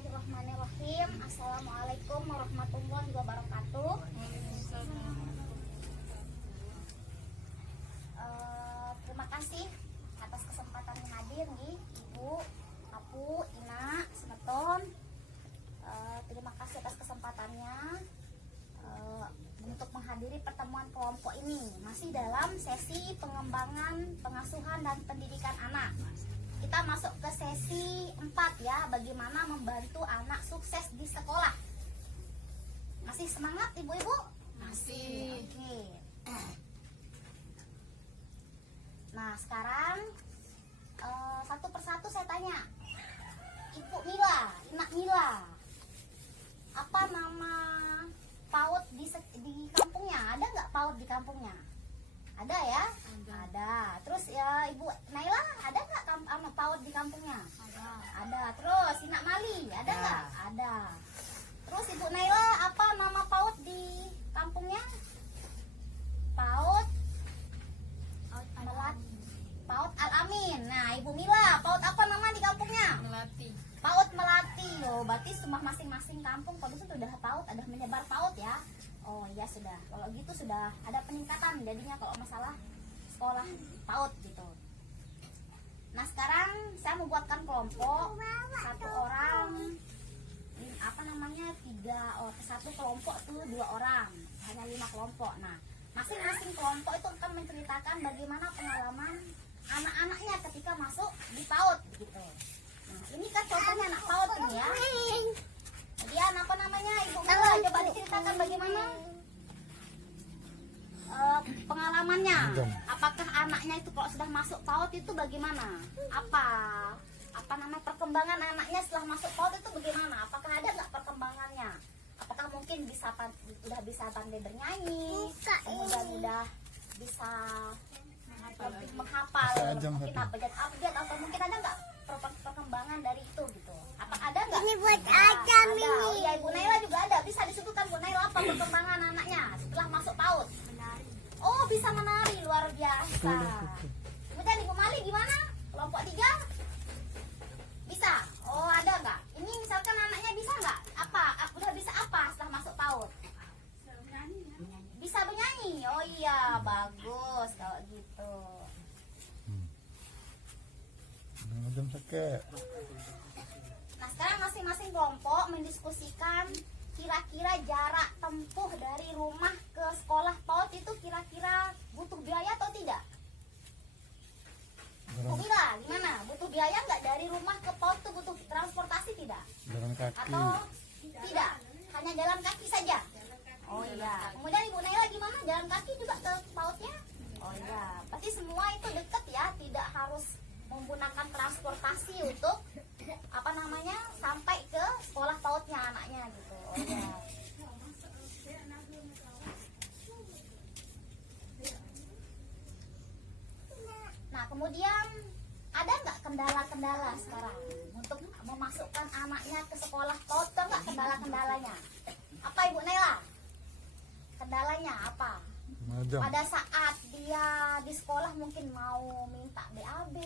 Bismillahirrahmanirrahim. Assalamualaikum warahmatullahi wabarakatuh. Terima kasih atas kesempatan hadir nih Ibu, Apu, Ina, Semeton. Terima kasih atas kesempatannya untuk menghadiri pertemuan kelompok ini. Masih dalam sesi pengembangan, pengasuhan dan pendidikan anak. Kita masuk ke sesi 4 ya, bagaimana membantu anak sukses di sekolah. Masih semangat ibu-ibu? Masih. Oke. Nah sekarang satu persatu saya tanya, Ibu Mila, Inak Mila, apa nama PAUD di kampungnya? Ada nggak PAUD di kampungnya? Ada ya? Ada. Terus ya Ibu Naila, ada nggak PAUD di kampungnya? Ada. Terus Inak Mali, ada nggak? Ada. Terus Ibu Naila, apa nama PAUD di kampungnya? PAUD PAUD Al-Amin. Nah Ibu Mila, PAUD apa nama di kampungnya? Melati. PAUD Melati. Oh, berarti semua masing-masing kampung kalau itu sudah PAUD, ada menyebar PAUD ya. Oh iya sudah. Kalau gitu sudah ada peningkatan jadinya kalau masalah sekolah PAUD gitu. Nah sekarang saya membuatkan kelompok, satu orang, apa namanya, 3 orang, satu kelompok tuh 2 orang, hanya 5 kelompok. Nah masing-masing kelompok itu akan menceritakan bagaimana pengalaman anak-anaknya ketika masuk di PAUD gitu. Nah ini kan contohnya anak PAUD ini ya. Kemudian apa namanya, Ibu Mila, coba diceritakan bagaimana pengalamannya. Apakah anaknya itu kalau sudah masuk PAUD itu bagaimana? Apa namanya perkembangan anaknya setelah masuk PAUD itu bagaimana? Apakah ada nggak perkembangannya? Apakah mungkin udah bisa pandai bernyanyi, kemudian udah bisa lebih menghafal mungkin abjad atau mungkin ada nggak perkembangan dari itu gitu? Apa ada nggak? Ini buat Ada. Mimi. Oh iya, Ibu Naila juga ada. Bisa disebutkan Bu Naila apa perkembangan anaknya setelah masuk PAUD? Oh bisa menari, luar biasa. Kemudian Ibu Mali gimana? Kelompok 3? Bisa? Oh ada nggak? Ini misalkan anaknya bisa nggak? Udah bisa apa setelah masuk PAUD? Bisa bernyanyi? Oh iya, bagus kalau gitu. Jam sakit. Nah sekarang masing-masing kelompok mendiskusikan kira-kira jarak tempuh dari rumah ke sekolah PAUD itu kira-kira butuh biaya atau tidak? Bu Mila, gimana? Butuh biaya nggak dari rumah ke PAUD itu, butuh transportasi tidak? Jalan kaki. Atau tidak? Hanya jalan kaki saja? Oh iya. Kemudian Ibu Naila gimana? Jalan kaki juga ke PAUD-nya? Oh iya. Berarti semua itu dekat ya, tidak harus menggunakan transportasi untuk apa namanya sampai ke sekolah PAUD-nya anaknya gitu. Oh iya. Nah kemudian ada nggak kendala-kendala sekarang untuk memasukkan anaknya ke sekolah PAUD? Tahu nggak kendala-kendalanya? Apa Ibu Naila? Kendalanya apa? Pada saat dia di sekolah mungkin mau minta BAB,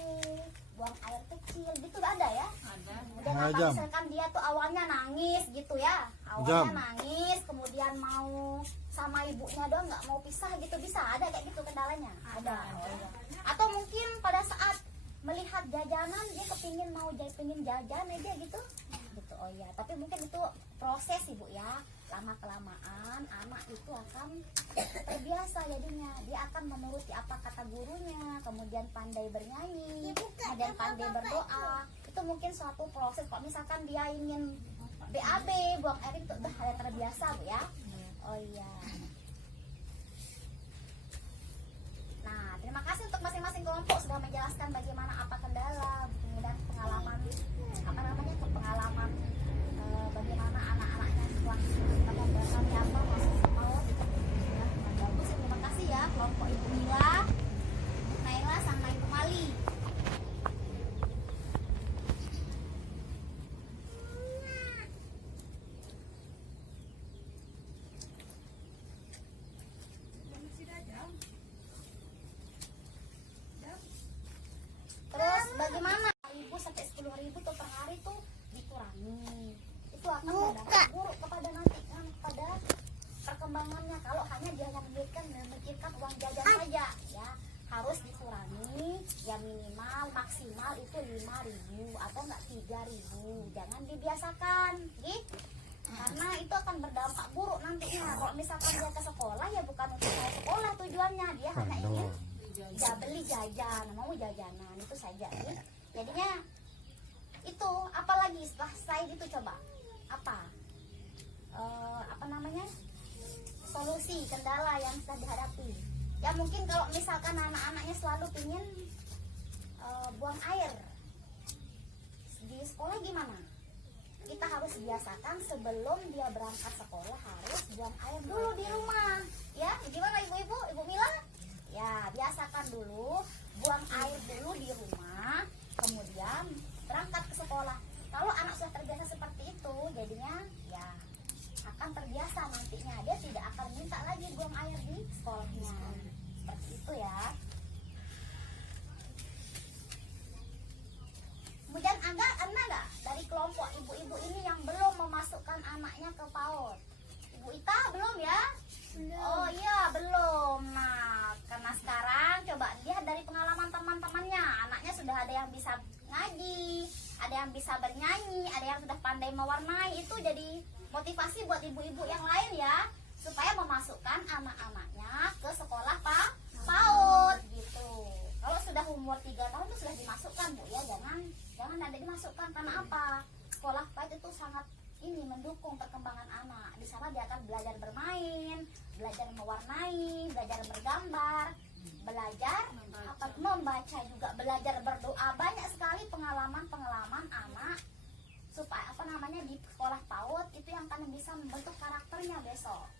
buang air kecil, gitu ada ya? Ada. Kemudian apa misalkan dia tuh awalnya nangis gitu ya, awalnya nangis, kemudian mau sama ibunya doang, nggak mau pisah gitu, bisa? Ada kayak gitu kendalanya? Ada. Atau mungkin pada saat melihat jajanan dia pengen jajan aja gitu? Gitu. Oh iya, tapi mungkin itu proses Ibu ya. Lama kelamaan anak itu akan terbiasa jadinya, dia akan menuruti apa kata gurunya, kemudian pandai bernyanyi, kemudian pandai berdoa. Itu mungkin suatu proses. Kalau misalkan dia ingin BAB, buang air itu udah hal yang terbiasa Bu ya. Oh iya. Nah terima kasih untuk masing-masing kelompok sudah menjelaskan bagaimana apa kendala, kemudian pengalaman pengalaman bagaimana anak-anaknya setelah kami apa masuk ke PAUD. Ya, bagus. Terima kasih ya kelompok Ibu Mila, Ibu Naila sama Ibu Mali. Terus bagaimana? 1.000 sampai 10.000 3000. Jangan dibiasakan, gitu. Karena itu akan berdampak buruk nantinya. Kalau misalkan dia ke sekolah ya bukan untuk mau sekolah tujuannya, dia hanya ingin beli jajan, mau jajanan itu saja. Gitu. Jadinya itu apalagi setelah saya gitu coba apa namanya solusi kendala yang sudah dihadapi. Ya mungkin kalau misalkan anak-anaknya selalu pingin buang air di sekolah gimana? Kita harus biasakan sebelum dia berangkat sekolah harus buang air dulu di rumah. Ya, gimana ibu-ibu, Ibu Mila? Ya, biasakan dulu buang air dulu di rumah, kemudian berangkat ke sekolah. Kalau anak sudah terbiasa seperti itu, jadinya ya akan terbiasa nantinya. Dia tidak akan minta lagi buang air di sekolahnya. Seperti itu ya. Kemudian enggak dari kelompok ibu-ibu ini yang belum memasukkan anaknya ke PAUD. Ibu Ita belum ya? Belum. Oh iya belum. Nah karena sekarang coba lihat dari pengalaman teman-temannya, anaknya sudah ada yang bisa ngaji, ada yang bisa bernyanyi, ada yang sudah pandai mewarnai. Itu jadi motivasi buat ibu-ibu yang lain ya, supaya memasukkan anak-anaknya ke sekolah PAUD gitu. Kalau sudah umur 3 tahun itu sudah dimasukkan Bu ya, jangan ada dimasukkan. Karena apa? Sekolah PAUD itu sangat mendukung perkembangan anak. Di sana dia akan belajar bermain, belajar mewarnai, belajar bergambar, belajar membaca juga, belajar berdoa. Banyak sekali pengalaman anak supaya di sekolah PAUD itu yang akan bisa membentuk karakternya besok.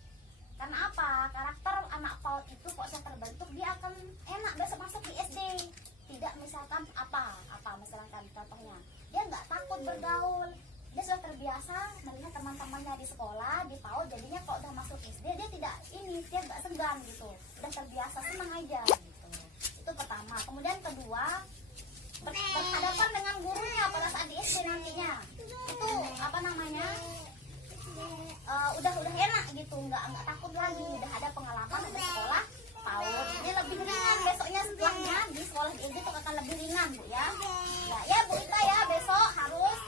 Karena apa? Karakter anak PAUD itu kok sudah terbentuk, dia akan enak besok masuk di SD. Tidak misalkan misalkan contohnya, dia nggak takut bergaul. Dia sudah terbiasa melihat teman-temannya di sekolah, di PAUD, jadinya kok udah masuk SD dia dia nggak segan gitu. Udah terbiasa, senang aja gitu. Itu pertama. Kemudian kedua, berhadapan dengan gurunya pada saat di SD nantinya. Itu udah enak gitu, nggak takut lagi, udah ada pengalaman di sekolah PAUD. Jadi lebih ringan besoknya setelahnya di sekolah di SD itu akan lebih ringan Bu ya. Ya Bu Ita ya, besok harus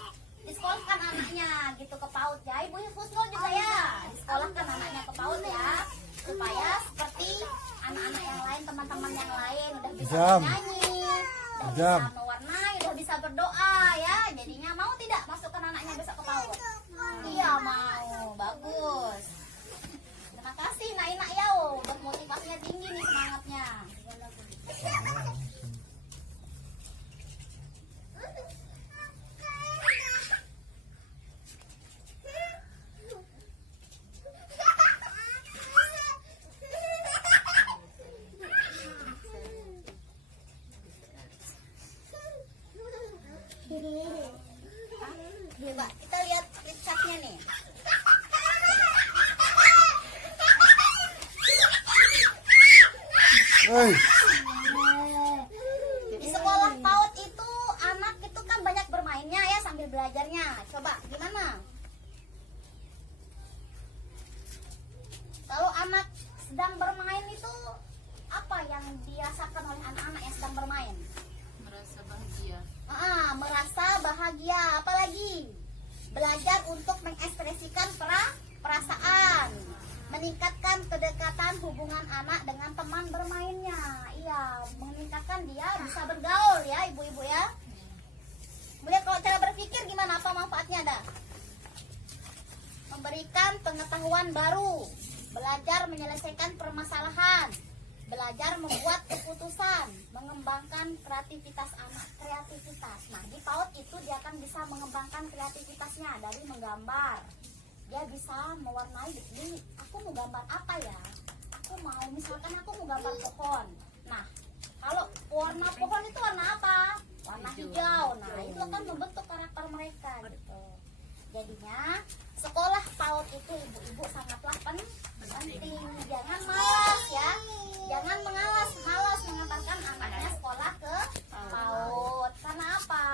disekolahkan anaknya gitu ke PAUD ya. Ibu Husnul juga ya, disekolahkan anaknya ke PAUD ya, supaya seperti anak-anak yang lain, teman-teman yang lain udah bisa nyanyi, udah bisa mewarnai, udah bisa berdoa ya. Jadinya mau tidak masukkan anaknya besok ke PAUD? Iya mau, bagus. Terima kasih Nak ya, udah motivasinya tinggi nih, semangatnya. Coba kita lihat catnya nih. Di sekolah PAUD itu anak itu kan banyak bermainnya ya sambil belajarnya. Coba gimana? Kalau anak sedang bermain itu apa yang dirasakan oleh anak-anak yang sedang bermain? Merasa bahagia. Merasa bahagia. Apalagi belajar untuk mengekspresikan perasaan, meningkatkan kedekatan hubungan anak dengan teman bermainnya. Iya, meningkatkan dia bisa bergaul ya ibu-ibu ya. Kemudian kalau cara berpikir gimana, apa manfaatnya ada? Memberikan pengetahuan baru, belajar menyelesaikan permasalahan, belajar membuat keputusan, mengembangkan kreativitas anak. Nah di PAUD itu dia akan bisa mengembangkan kreativitasnya dari menggambar. Dia bisa mewarnai. Jadi aku mau gambar apa ya? Misalkan aku mau gambar pohon. Nah kalau warna pohon itu warna apa? Warna hijau. Nah itu akan membentuk karakter mereka gitu. Jadinya sekolah PAUD itu ibu-ibu sangatlah penting. Jangan malas ya, jangan malas mengantarkan anaknya sekolah ke PAUD. Karena apa?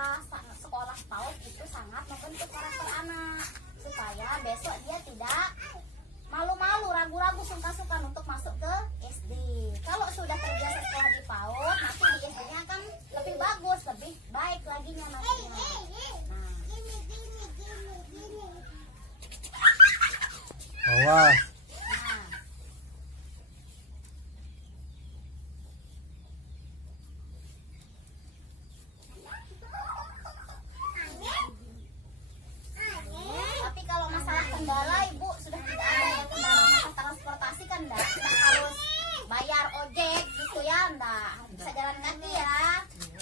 Sekolah PAUD itu sangat membentuk karakter anak supaya besok dia tidak malu-malu, ragu-ragu, sungkan-sungkan untuk masuk ke SD. Kalau sudah terbiasa sekolah di PAUD, nanti di SD-nya akan lebih bagus, lebih baik lagi nantinya. Nah, Awas. Nah. Tapi kalau masalah kendala ibu sudah tidak ada ya, kendala masalah transportasi kan enggak harus bayar ojek gitu ya, enggak bisa jalan kaki ya.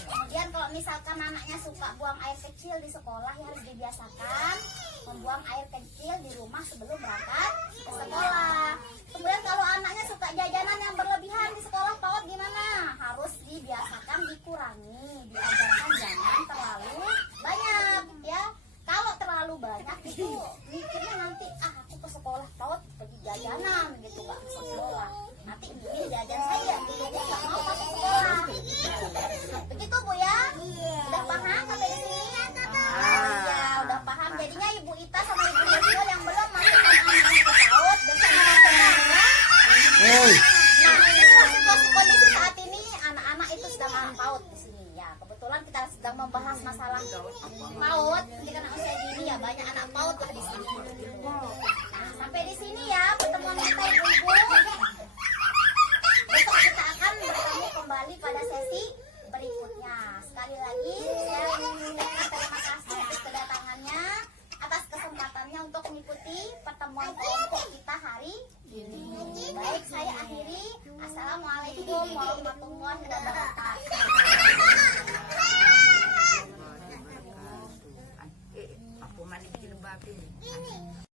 Kemudian kalau misalkan anaknya suka buang air kecil di sekolah ya harus dibiasakan membuang air kecil di rumah sebelum berangkat ke sekolah. Kemudian kalau anaknya suka jajanan yang berlebihan di sekolah PAUD gimana? Harus dibiasakan dikurangi, diajarkan jangan terlalu banyak ya. Kalau terlalu banyak itu mikirnya nanti aku ke sekolah PAUD pergi jajanan gitu nggak bisa sekolah. Nanti ini jajan saya, jadi nggak mau masuk sekolah. Begitu Bu ya? Udah paham sampai di sini? Ya udah paham. Jadinya Ibu Ita sama Ibu Yosio yang belum masukkan anaknya ke PAUD besok masukkan ya. Hei. Nah inilah situasi kondisi saat ini anak-anak itu sedang makan PAUD di sini ya. Kebetulan kita sedang membahas masalah PAUD. Pendidikan anak usia dini ya, banyak anak PAUD lah di sini. Nah sampai di sini ya pertemuan kita ibu-ibu. Besok kita akan bertemu kembali pada sesi berikutnya. Sekali lagi saya ingin mengucapkan terima kasih atas kedatangannya, atas kesempatannya untuk mengikuti pertemuan kelompok kita hari ini. Baik, saya akhiri. Assalamualaikum warahmatullahi wabarakatuh. Aku maning kilembapin.